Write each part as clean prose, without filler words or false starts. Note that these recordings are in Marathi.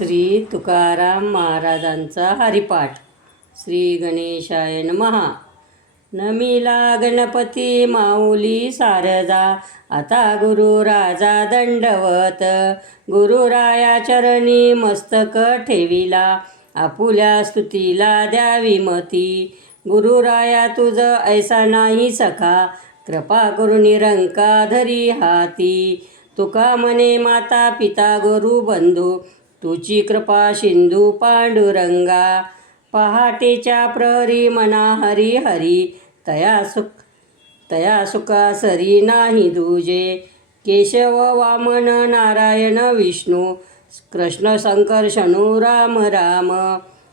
श्री तुकाराम महाराजांचा हरिपाठ. श्री गणेशाय नमः. नमिला गणपती माऊली सारदा, आता गुरु राजा दंडवत. गुरुराया चरणी मस्तक ठेविला, आपुल्या स्तुतीला द्यावी मती. गुरुराया तुझ ऐसा नाही सखा, कृपा करून निरंका धरी हाती. तुका म्हणे माता पिता गुरु बंधू, तुची कृपा सिंधू पांडुरंगा. पहाटेच्या प्रहरी मना हरी हरी, तया सुका सरी नाही दुजे. केशव वामन नारायण विष्णू, कृष्ण शंकर शनू राम राम.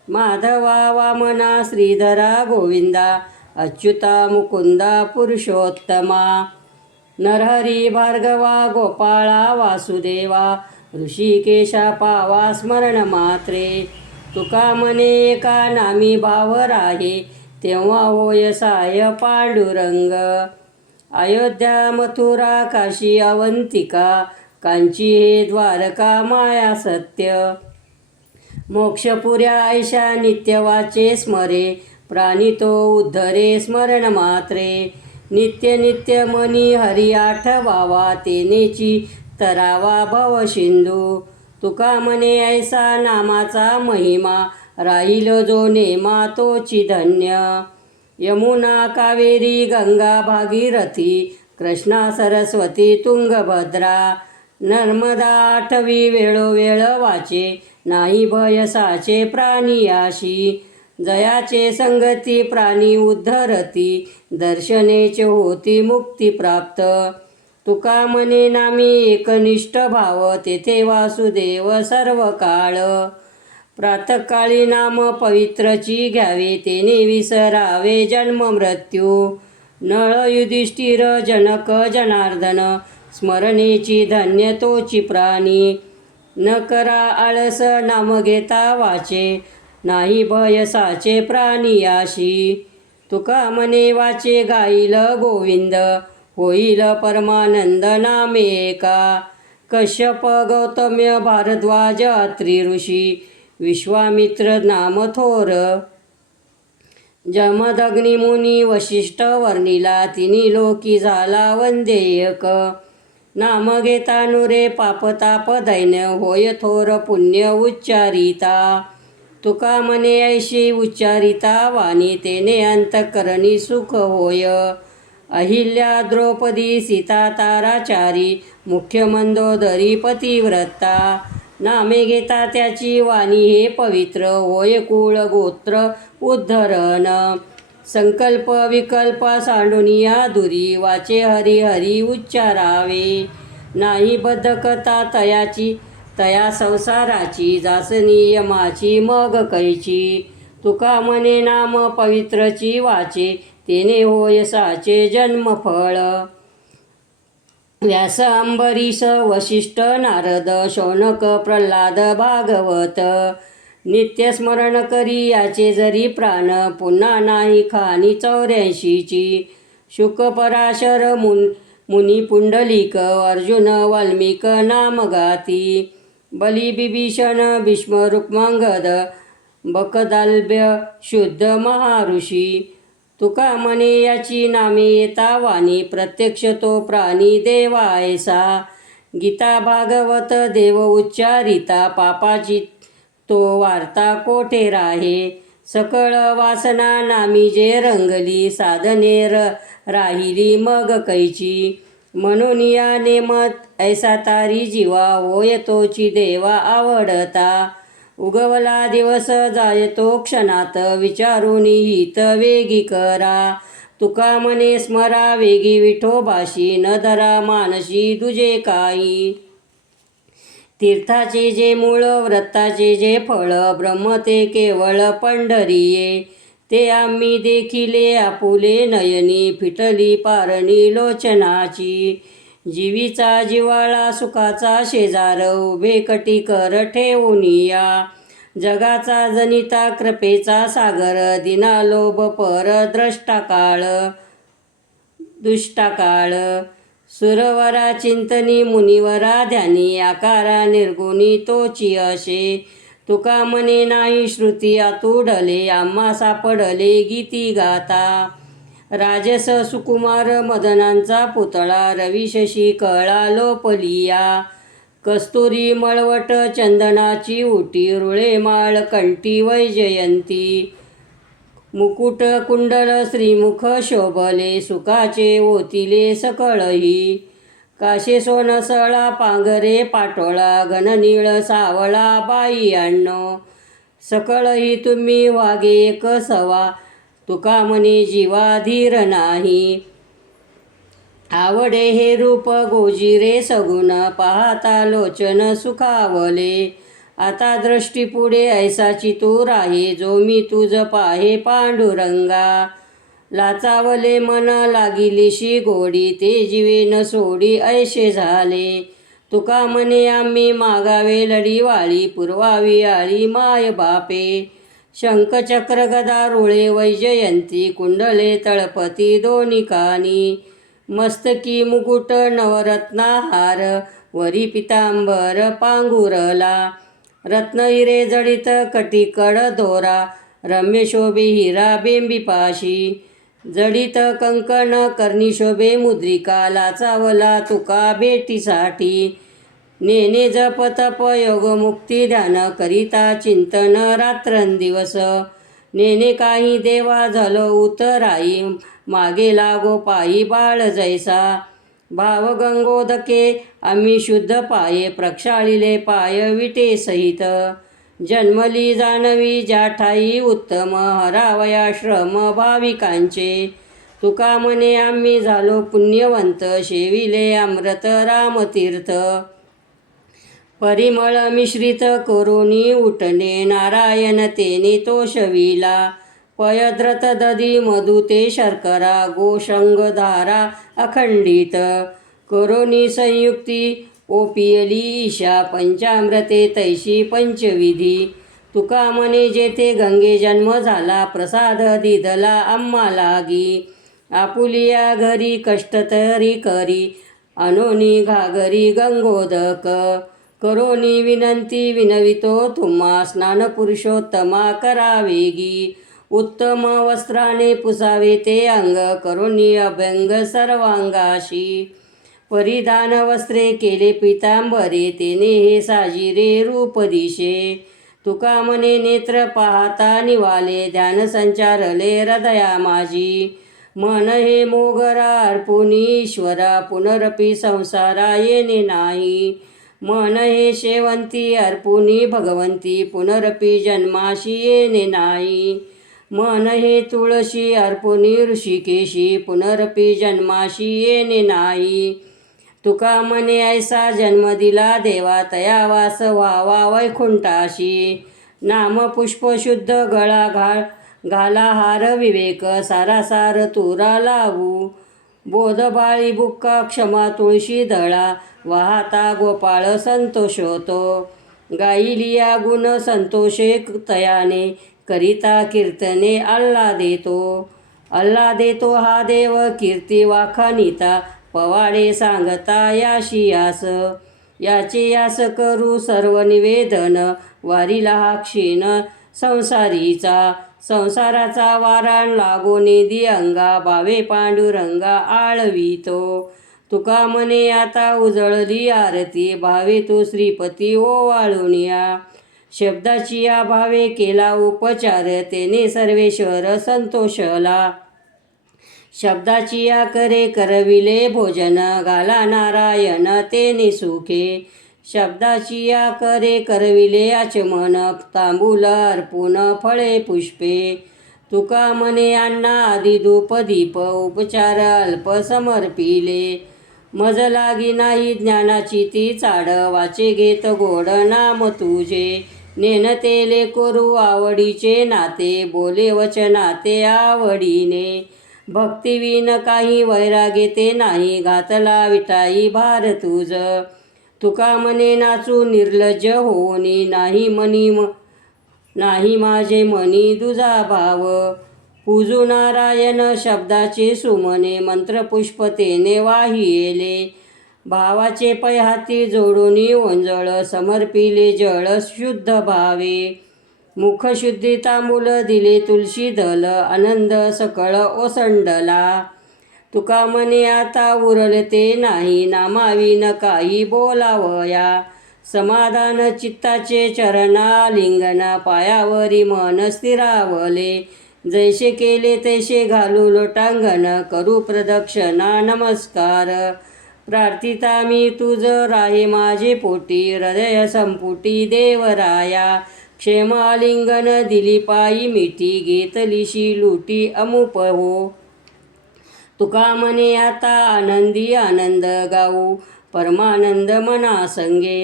माधवा वामना श्रीधरा गोविंदा, अच्युता मुकुंदा पुरुषोत्तमा. नरहरी भार्गवा गोपाळा वासुदेवा, ऋषिकेशा पावा स्मरण मात्रे. तुका म्हणे एका नामी भाव राहे, तेव्हा होय साय पांडुरंग. अयोध्या मथुरा काशी अवंतिका, कांची हे द्वारका माया सत्य. मोक्षपुऱ्या ऐशा नित्य वाचे स्मरे, प्राणी तो उद्धरे स्मरण मात्रे. नित्य नित्य मनी हरी आठवावा, तेनेची तरावा भव सिंधू. तुका म्हणे ऐसा नामाचा महिमा, राहील जो नेमा तोची धन्य. यमुना कावेरी गंगा भागीरथी, कृष्णा सरस्वती तुंगभद्रा. नर्मदा आठवी वेळोवेळ वाचे, नाही भय साचे प्राणियाशी. जयाचे संगती प्राणी उद्धरती, दर्शनेचे होती मुक्ती प्राप्त. तुका म्हणे नामी एकनिष्ठ भाव, तेथे वासुदेव सर्व काळ. प्रातःकाळी नाम पवित्रची घ्यावे, तेने विसरावे जन्म मृत्यू. नळ युधिष्ठिर जनक जनार्दन, स्मरणेची धन्य तोची प्राणी. न करा आळस नाम घेता वाचे, नाही भय साचे प्राणियाशी. तुका म्हणे वाचे गाईल गोविंद, होईल परमानंद नामे एका. कश्यप गौतम्य भारद्वाज अत्री ऋषी, विश्वामित्र नाम थोर. जमदग्नी मुनी वशिष्ठ वर्णिला, तिन्ही लोकी झाला वंदेयक. नाम घेता नुरे पापताप दैन्य, होय थोर पुण्य उच्चारिता. तुका म्हणे ऐशी उच्चारिता वाणी, तेने अंतकरणी सुख होय. अहिल्या द्रौपदी सीता ताराचारी, मुख्य मंदोदरी पतिव्रता. नामे घेता त्याची वाणी हे पवित्र, होय कुळ गोत्र उद्धरण. संकल्प विकल्प सांडुनिया दुरी, वाचे हरी हरी उच्चारावे. नाही बद्धकता तयाची तया संसाराची, जासनी यमाची मग कैची. तुका म्हणे नाम पवित्रची वाचे, तेने होय साचे जन्मफळ. व्यास अंबरीश वशिष्ठ नारद, शौनक प्रल्हाद भागवत. नित्य स्मरण करी याचे जरी प्राण, पुन्हा नाही खानी 84ची. शुक पराशर मुनी पुंडलिक, अर्जुन वाल्मिक नाम गाती. बली बिभीषण भीष्म रुक्मांगद, बकदाल्ब्य शुद्ध महाऋषी. तुका म्हणे याची नामे येता वाणी, प्रत्यक्ष तो प्राणी देवा ऐसा. गीता भागवत देव उच्चारिता, पापाची तो वार्ता कोठे राहे. सकळ वासना नामी जे रंगली, साधने राहिली मग कैची. म्हणून या नेमत ऐसा तारी जीवा, होय तोची देवा आवडता. उगवला दिवस जायतो क्षणात, विचारून हित वेगी करा. तुका म्हणे स्मरा वेगी विठोबाशी, न धरा मानसी दुजे काही. तीर्थाचे जे मूळ व्रताचे जे फळ, ब्रह्म ते केवळ पंढरीये. ते आम्ही देखिले आपुले नयनी, फिटली पारणी लोचनाची. जीवीचा जिवाळा सुखाचा शेजार, उभे कटी कर ठेवून या. जगाचा जनिता कृपेचा सागर, दिना लोभ पर द्रष्टा काळ दुष्टा काळ. सुरवरा चिंतनी मुनिवरा ध्यानी आकारा निर्गुणी तोची असे. तुका म्हणे नाही श्रुती आतुडले आम्हा सापडले गीती गाता. राजस सुकुमार मदनांचा पुतळा रविशशी कळा लोपलिया. कस्तुरी मळवट चंदनाची उटी रुळे माळ कंठी वैजयंती. मुकुट कुंडल श्रीमुख शोभले सुखाचे ओतिले सकळही. काशे सोनसळा पांघरे पाटोळा घननीळ सावळा बाई अण्णो. सकळही तुम्ही वागे एक सवा तुका म्हणे जीवा धीर नाही. आवडे हे रूप गोजिरे सगुण पाहता लोचन सुखावले. आता दृष्टीपुढे ऐसाची तू राहे जो मी तुझ पाहे पांडुरंगा. लाचावले मन लागिलीशी गोडी ते जीवे न सोडी ऐशे झाले. तुका म्हणे आम्ही मागावे लढीवाळी पुरवावी आळी माय बापे. शंखचक्र गदा रुळे वैजयंती कुंडले तळपती दोन्ही कानी. मस्तकी मुकुट नवरत्नाहार वरी पितांबर पांघुरला. रत्न हिरे जडित कटिकड दोरा रम्य शोभे हिरा बेंबीपाशी. जडित कंकण कर्णी शोभे मुद्रिका लाचावला तुका भेटीसाठी. नेने जप तप योग मुक्ती ध्यान करिता चिंतन रात्रंदिवस. नेने काही देवा झालो उतराई मागे लागो पायी बाळ जैसा. भाव गंगोदके आम्ही शुद्ध पाये प्रक्षाळिले पाय विटे सहित. जन्मली जानवी जाठाई उत्तम हरावया श्रम भाविकांचे. तुका म्हणे आम्ही झालो पुण्यवंत शेविले अमृत रामतीर्थ. परिमळ मिश्रित करोनी उठणे नारायण तेने तो शविला. पयद्रत दधी मधु ते शर्करा गोशंगधारा अखंडित. करोनी संयुक्ती ओपियली ईशा पंचामृते तैशी पंचविधी. तुका म्हणे जेथे गंगे जन्म झाला प्रसाद दिधला आम्हा लागी. आपुलिया घरी कष्ट तरी करी अनोनी घागरी गंगोदक. करोनी विनंती विनवितो तुम्हा स्नान पुरुषोत्तमा करावेगी. उत्तम वस्त्राने पुसावे ते अंग करोनी अभंग सर्वांगाशी. परिधान वस्त्रे केले पितांबरे तेने हे साजिरे रूप दिशे. तुका म्हणे नेत्र पाहता निवाले ध्यान संचारले हृदया माझी. मन हे मोगरा अर्पुनी ईश्वरा पुनरपी संसारा येणे नाही. मन हे शेवंती अर्पुनी भगवंती पुनरपी जन्माशी येणे नाही. मन हे तुळशी अर्पुनी ऋषिकेशी पुनरपी जन्माशी येणे नाही. तुका म्हणे ऐसा जन्म दिला देवा तया वास व्हावा वैकुंठाशी. नाम पुष्प शुद्ध गळा घाला हार विवेक सारासार तुरा लावू. बोध बाळी बुक्का क्षमा तुळशी दळा वाहता गोपाळ संतोष होतो. गायिलिया गुण संतोषे तयाने करिता कीर्तने अल्ला देतो हा देव कीर्ती वाखानिता. पवाडे सांगता याशी यास याचे यास करू सर्व निवेदन. वारीला हा क्षीण संसारीचा संसाराचा वाराण लागो नेदी अंगा. भावे पांडुरंगा आळवितो. तुका म्हणे आता उजळली आरती भावे तो श्रीपती ओवाळूनिया. शब्दाची या भावे केला उपचार तेने सर्वेश्वर संतोषला. शब्दाची या करे करविले भोजन घाला नारायण तेने सुखे. शब्दाची या करे करविले आचमन तांबूल अर्पुन फळे पुष्पे. तुका म्हणे अण्णा आदि धूप दीप उपचार अल्प समर्पिले. मज लागी नाही ज्ञानाची ती चाड वाचे घेत गोड नाम तुझे. नेनतेले करू आवडीचे नाते बोले वचनाते आवडीने. भक्तिविन काही वैरागे ते नाही घातला विटाई भार तुझ. तुका म्हणे नाचू निर्लज्ज होनी नाही माझे मनी दुजा भाव. पूजू नारायण शब्दाचे सुमने, मंत्रपुष्प तेने वाहिले. भावाचे पै हाती जोडूनी ओंजळ, समर्पिले जळ शुद्ध भावे. मुखशुद्धी तांबूल दिले तुळशी दल, आनंद सकळ ओसंडला. तुका मने आता उरलते नाही, नामाविन काही बोलावया. समाधान चित्ताचे चरणा लिंगन, पायावरी मन स्थिरावले. जैसे केले तैसे घालू लोटांगण, करू प्रदक्षिणा नमस्कार. प्रार्थिता मी तुझ राहे माझे पोटी, हृदय संपुटी देवराया. क्षेम आलिंगन दिली पायी मिठी, घेतलीशी लुटी अमुप हो. तुका मने आता आनंदी आनंद गाऊ, परमानंद मनासंगे.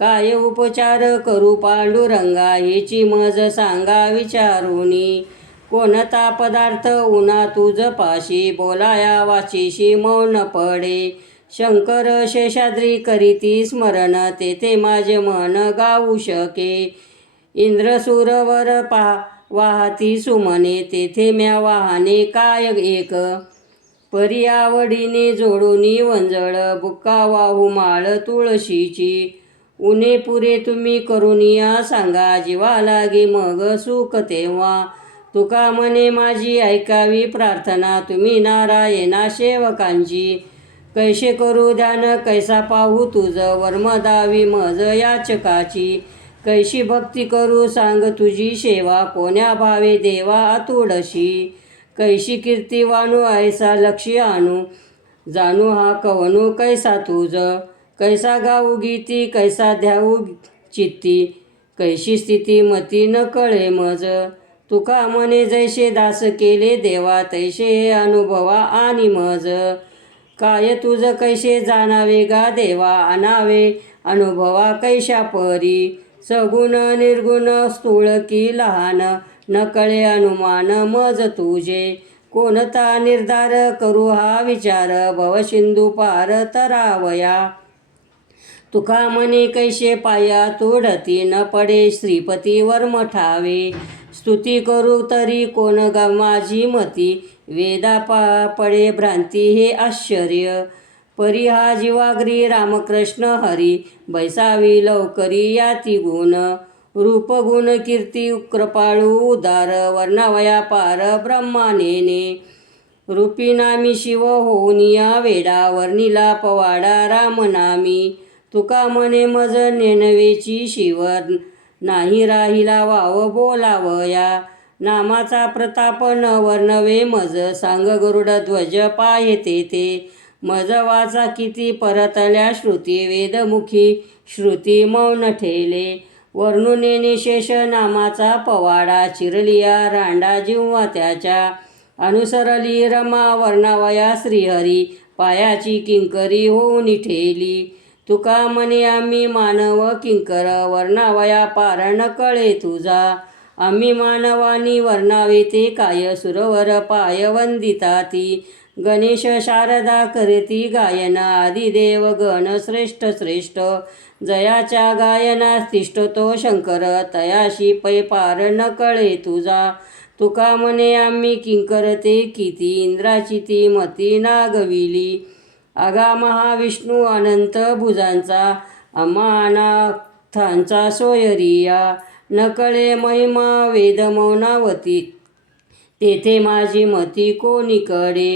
काय उपचार करू पांडुरंगा, हेची मज सांगा विचारुनी. कोणता पदार्थ उना तुझ पाशी, बोलाया वाचीशी मौन पडे. शंकर शेषाद्री करीती स्मरण, तेथे माझे मन गाऊ शके. इंद्रसूरवर वाहती सुमने, तेथे म्या वाहने काय एक. परी आवडीने जोडूनी वंजळ, बुक्का वाहू माळ तुळशीची. उने पुरे तुम्ही करुनिया सांगा, जीवा लागे मग सुख तेव्हा. तुका मने माझी ऐकावी प्रार्थना, तुम्ही नारायणा सेवकांची. कैसे करू ध्यान कैसा पाहू तुझ, वर्म दावी मज याचकाची. कैशी भक्ती करू सांग तुझी सेवा, कोण्या भावे देवा आतुडशी. कैशी कीर्ती वाणू ऐसा लक्ष्य आणू, जाणू हा कवनू कैसा तुझ. कैसा गाऊ गीती कैसा ध्याऊ चित्ती, कैशी स्थिती मती न कळे मज. तुका मने जैसे दास केले देवा, तैसे अनुभवा आणि मज. काय तुझ कैसे जाणावे गा देवा, आणावे अनुभवा कैशा परी. सगुण निर्गुण स्थूळ की लहान, न कळे अनुमान मज तुझे. कोणता निर्धार करू हा विचार, भवसिंधू पार तरावया. तुका मने कैसे पाया तोडती, न पडे श्रीपती वर्म ठावे. स्तुती करू तरी कोण ग माझी मती, वेदा पडे भ्रांती हे आश्चर्य. परी हा जीवाग्री रामकृष्ण हरी, बैसावी लवकरी याती गुण. रूप गुण कीर्ती कृपाळू उदार, वर्णावया पार ब्रह्मानेने. रूपी नामी शिव होऊनिया वेडा, वर्णिला पवाडा रामनामी. तुका मने मज नेनवेची शिवर, नाही राहिला वाव बोलावया. नामाचा प्रताप न वर्णवे मज, सांग गरुड ध्वज पाये तेथे. मज वाचा किती परतल्या श्रुती, वेदमुखी श्रुती मौन ठेले. वर्णुनेने शेष नामाचा पवाडा, चिरलिया रांडा जिव्हा त्याच्या. अनुसरली रमा वर्णावया श्रीहरी, पायाची किंकरी होऊन ठेली. तुका मने आम्ही मानव किंकर, वर्णावया पार न कळे तुझा. आम्ही मानवानी वर्णावे ते काय, सुरवर पाय वंदिता ती. गणेश शारदा करती गायन, आदिदेव गण श्रेष्ठ श्रेष्ठ. जयाच्या गायनास तिष्ठतो शंकर, तयाशी पै पार न कळे तुझा. तुका मने आम्ही किंकर ते किती, इंद्राची ती मती नागविली. आगा महाविष्णू अनंत भुजांचा, आम्हा अनाथांचा सोयरिया. न कळे महिमा वेद मौनावती, तेथे माझी मती कोणीकडे.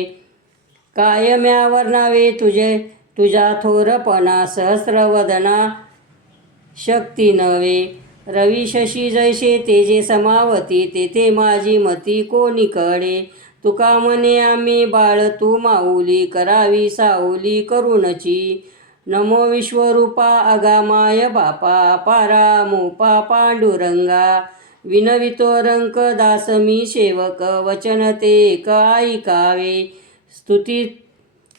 काय म्या वर्णावे तुझे तुझ्या थोरपणा, सहस्रवदना शक्ती नव्हे. रवी शशी जैसे तेजे समावती, तेथे माझी मती कोणीकडे. तुका मने आम्ही बाळ तू माऊली, करावी साऊली करुणची. नमो विश्वरूपा अगामाय बापा, पारा मोपा पांडुरंगा. विनवितो रंक दास मी सेवक, वचन ते एक ऐकावे.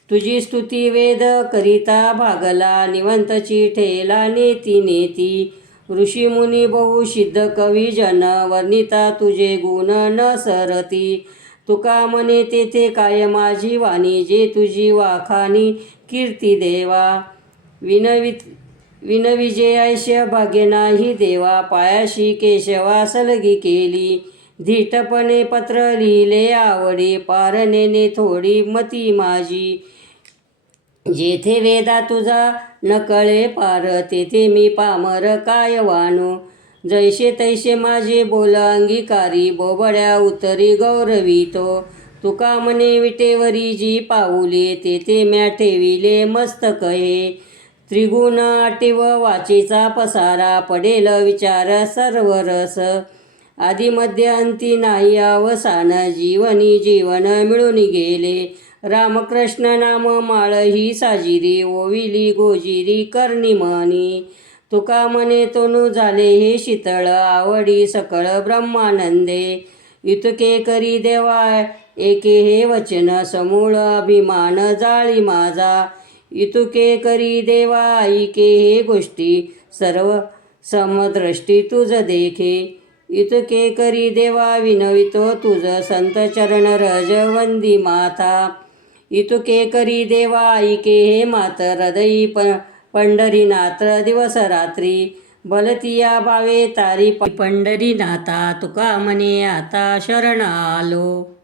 तुझी स्तुती वेद करिता भागला, निवंतची ठेला नेती नेती. ऋषी मुनी बहु सिद्ध कवी जन, वर्णिता तुझे गुण न सरती. तुका मने तेथे काय माझी वाणी, जे तुझी वाखाणी कीर्ती देवा. विनविजे ऐश्य भाग्य नाही देवा, पायाशी केशवा सलगी केली. धीटपणे पत्र लिहिले आवडी, पार नेणे थोडी मती माझी. जेथे वेदा तुझा नकळे पार, तेथे मी पामर काय वानो. जैसे तैसे माझे बोल अंगीकारी, बोबड्या उतरी गौरवितो. तुका म्हणे विटेवरी जी पाऊले, तेथे म्या ठेविले मस्तक हे. त्रिगुण आठीव वाचेचा पसारा, पडेल विचार सर्व रस. आदिमध्ये अंती नाही अवसान, जीवनी जीवन मिळून गेले. रामकृष्ण नाम माळ ही साजिरी, ओविली गोजिरी करणी मनी. तुका म्हणे तोनू झाले हे शीतळ, आवडी सकळ ब्रह्मानंदे. इतके करी देवा एके हे वचन, समूळ अभिमान जाळी माझा. इतके करी देवा ऐके हे गोष्टी, सर्व समदृष्टी तुझ देखे. इतके करी देवा विनवितो तुझ, संत चरण रज वंदी माथा. इतके करी देवा ऐके हे मात, हृदयी पंढरीनाथ दिवस रात्री. बलतिया भावे तारी पंढरीनाथा, तुका म्हणे आता शरण आलो.